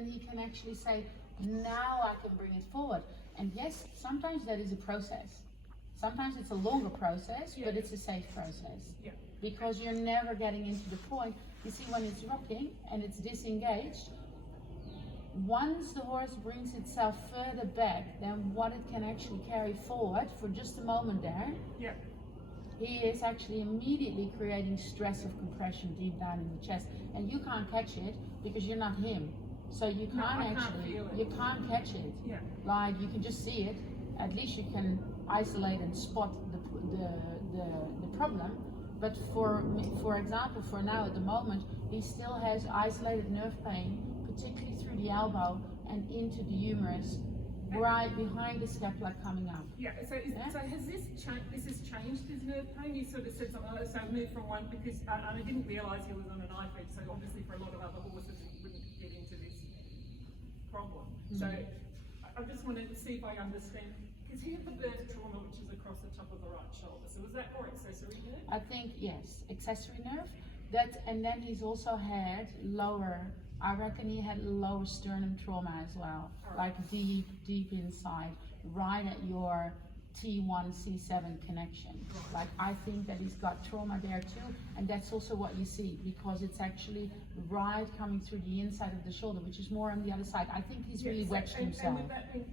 then he can actually say, now I can bring it forward. And yes, sometimes that is a process. Sometimes it's a longer process, but it's a safe process. Yeah. Because you're never getting into the point. You see, when it's rocking and it's disengaged, once the horse brings itself further back than what it can actually carry forward for just a moment there, he is actually immediately creating stress of compression deep down in the chest. And you can't catch it because you're not him. So you can't you can't catch it. Yeah. Like, you can just see it. At least you can isolate and spot the problem. But for example, for now at the moment, he still has isolated nerve pain, particularly through the elbow and into the humerus, right behind the scapula coming up. Yeah. So has this changed? This has changed his nerve pain. You sort of said something like that. So moved from one because and I didn't realise he was on an iPad. So obviously for a lot of other horses, he wouldn't get into this problem. So I just wanted to see if I understand. Because he had the birth trauma, which is across the top of the right shoulder. So was that more accessory nerve? I think yes, accessory nerve. That, and then he's also had lower. I reckon he had lower sternum trauma as well, like deep inside, right at your T1 C7 connection. Like, I think that he's got trauma there too, and that's also what you see, because it's actually right coming through the inside of the shoulder, which is more on the other side. I think he's really wedged himself. And with that being,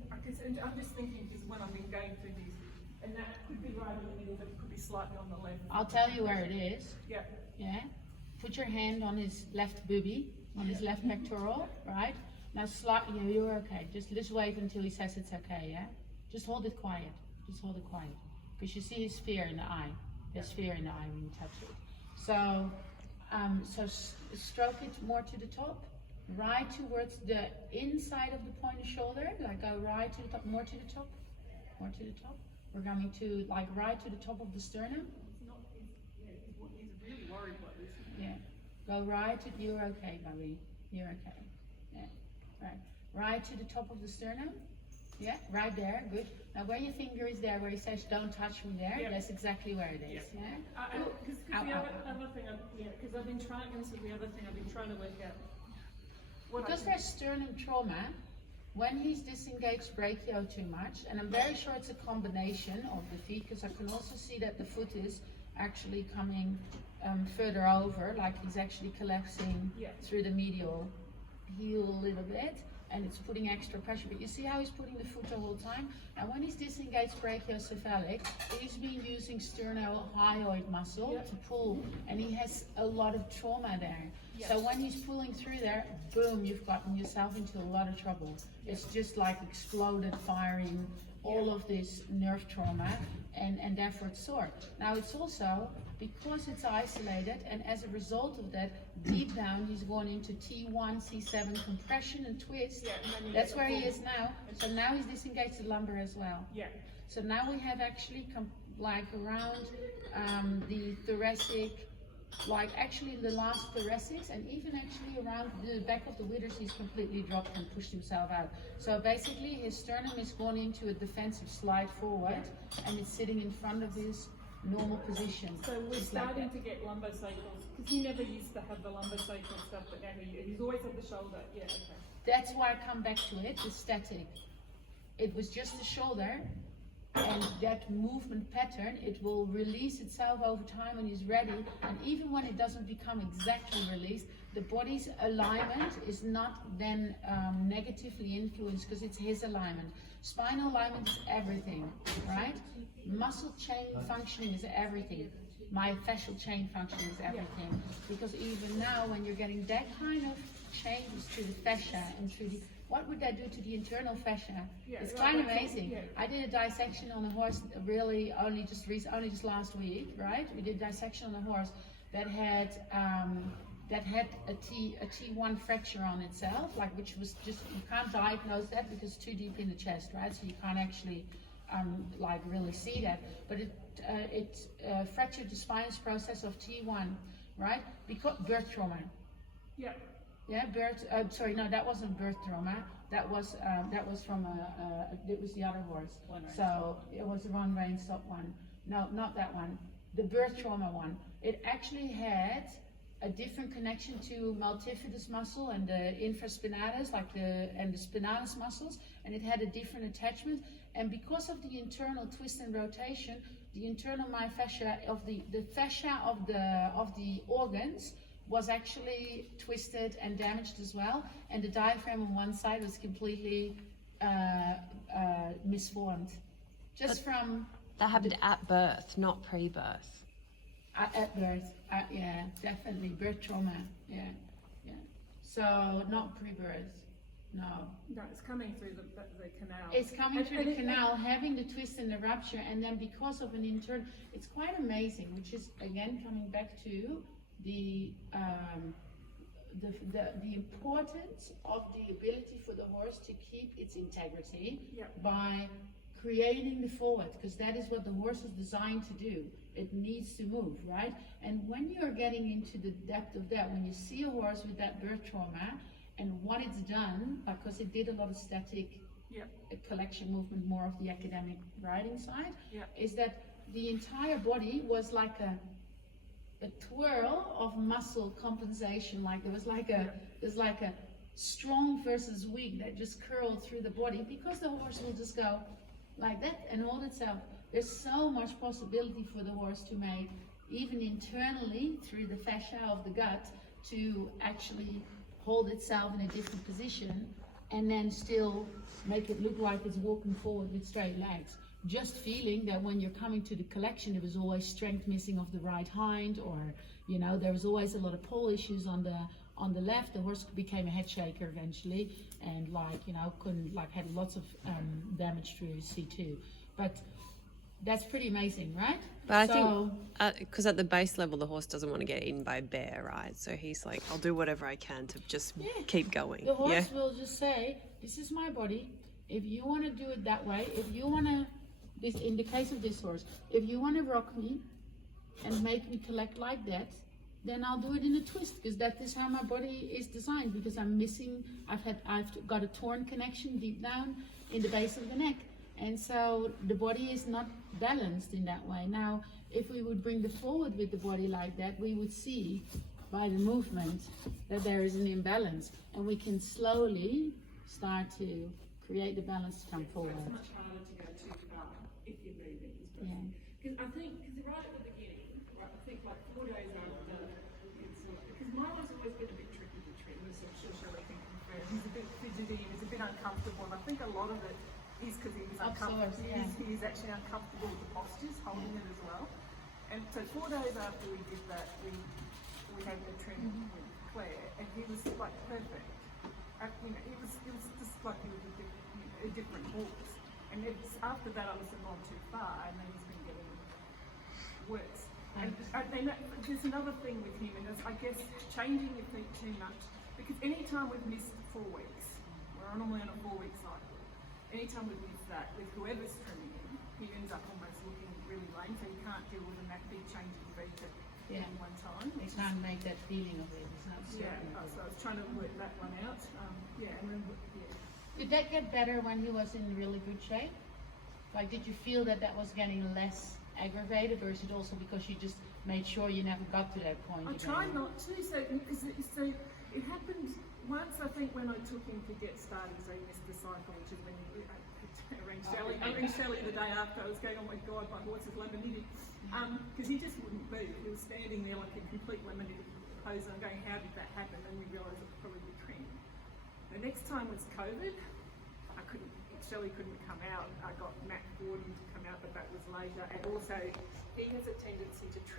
and I'm just thinking, because when I've been going through these, and that could be right in the middle, but it could be slightly on the left. I'll tell you where it is. Yeah. Yeah. Put your hand on his left booby, on his left pectoral, right? Now slightly, you're okay. Just wait until he says it's okay, yeah? Just hold it quiet. Just hold it quiet. Because you see his fear in the eye. There's fear in the eye when you touch it. So, stroke it more to the top, right towards the inside of the point of shoulder, like go right to the top, more to the top, more to the top. We're going to, like, right to the top of the sternum. He's really worried about this. Yeah. Go right to, you're okay, Bobby. You're okay. Yeah. Right. Right to the top of the sternum. Yeah, right there. Good. Now where your finger is there, where he says don't touch me there, that's exactly where it is. Yeah. Because the other thing, because I've been trying, this is the other thing I've been trying to work out. Because there's sternum trauma, when he's disengaged brachio too much, and I'm very sure it's a combination of the feet, because I can also see that the foot is actually coming further over, like he's actually collapsing through the medial heel a little bit, and it's putting extra pressure. But you see how he's putting the foot the whole time? And when he's disengaged brachiocephalic, he's been using sternohyoid muscle to pull, and he has a lot of trauma there. So when he's pulling through there, boom, you've gotten yourself into a lot of trouble. It's just like exploded, firing all of this nerve trauma, and therefore it's sore. Now it's also, because it's isolated, and as a result of that, deep down he's going into T1, C7 compression and twist. That's where he is now. So now he's disengaged the lumbar as well. So now we have actually like around the thoracic, like actually the last thoracics, and even actually around the back of the withers, he's completely dropped and pushed himself out. So basically his sternum is going into a defensive slide forward, and it's sitting in front of his normal position. So we're starting to get lumbosacral, because he never used to have the lumbosacral stuff, but now he's always at the shoulder. Yeah, okay. That's why I come back to it, the static. It was just the shoulder, and that movement pattern, it will release itself over time when he's ready, and even when it doesn't become exactly released, the body's alignment is not then negatively influenced, because it's his alignment. Spinal alignment is everything, right? Muscle chain functioning is everything. Myofascial chain functioning is everything. Because even now, when you're getting that kind of changes to the fascia and to the, what would that do to the internal fascia? It's kind of amazing. I did a dissection on a horse really only just last week, right? We did dissection on a horse that had a T1 fracture on itself, like, which was just, you can't diagnose that because it's too deep in the chest, right? So you can't actually like really see that, but it fractured the spinous process of T1, right? Because birth trauma. Sorry, no, that wasn't birth trauma. That was from it was the other horse. So it was the Ron Rain stop one. No, not that one. The birth trauma one. It actually had a different connection to multifidus muscle and the infraspinatus, and the spinalis muscles, and it had a different attachment. And because of the internal twist and rotation, the internal myofascia of the fascia of the organs was actually twisted and damaged as well, and the diaphragm on one side was completely misformed. Just from That happened at birth, not pre-birth. at birth, yeah, definitely birth trauma, yeah. So not pre-birth, no. No, it's coming through the canal. It's coming through the canal, having the twist and the rupture, and then because of an internal, it's quite amazing, which is again coming back to the importance of the ability for the horse to keep its integrity by creating the forward, because that is what the horse is designed to do. It needs to move, right? And when you're getting into the depth of that, when you see a horse with that birth trauma and what it's done, because it did a lot of static collection movement, more of the academic riding side, is that the entire body was like a twirl of muscle compensation. Like there's like a strong versus weak that just curled through the body, because the horse will just go like that and hold itself. There's so much possibility for the horse to make, even internally through the fascia of the gut, to actually hold itself in a different position and then still make it look like it's walking forward with straight legs. Just feeling that when you're coming to the collection, there was always strength missing of the right hind, or there was always a lot of pull issues on the left. The horse became a head shaker eventually, and had lots of damage through C2. But that's pretty amazing, right? But I think, because at the base level, the horse doesn't want to get eaten by a bear, right? So he's like, I'll do whatever I can to just keep going. The horse will just say, this is my body. If you want to do it that way, if you want to, in the case of this horse, if you want to rock me and make me collect like that, then I'll do it in a twist, because that is how my body is designed, because I'm missing, I've got a torn connection deep down in the base of the neck. And so the body is not balanced in that way. Now, if we would bring the forward with the body like that, we would see by the movement that there is an imbalance, and we can slowly start to create the balance to come forward. It's much harder to go too far if you're moving. Because I think, right at the beginning, right, I think like 4 days after, because Milo's always been a bit tricky to trim, as I'm sure Shelley can confirm. He's a bit fidgety and he's a bit uncomfortable, and I think a lot of it is because he was uncomfortable. He's actually uncomfortable with the postures, holding it as well. And so 4 days after we did that, we had the trim with Claire, and he was like perfect. It was just like he was a different horse. And it's after that I must have gone too far, and then he's been getting worse. And there's another thing with him, and it's, I guess, changing your feet too much. Because any time we've missed 4 weeks, we're normally on a 4-week cycle. Anytime we miss that, with whoever's trimming him, he ends up almost looking really lame, so you can't deal with that big change in feet at any one time. They can't make that feeling of it. It's not certain. So I was trying to work that one out. Did that get better when he was in really good shape? Like, did you feel that was getting less aggravated, or is it also because you just made sure you never got to that point? I tried not to. So it happened once, I think, when I took him to get started, so he missed the cycle, which is when I rang Shelley the day after. I was going, oh my God, my horse is laminitic. Because he just wouldn't move. He was standing there like a complete laminitic pose, and I'm going, how did that happen? And we realised it was probably the trim. The next time was COVID. Shelley couldn't come out. I got Matt Gordon to come out, but that was later. And also, he has a tendency to trim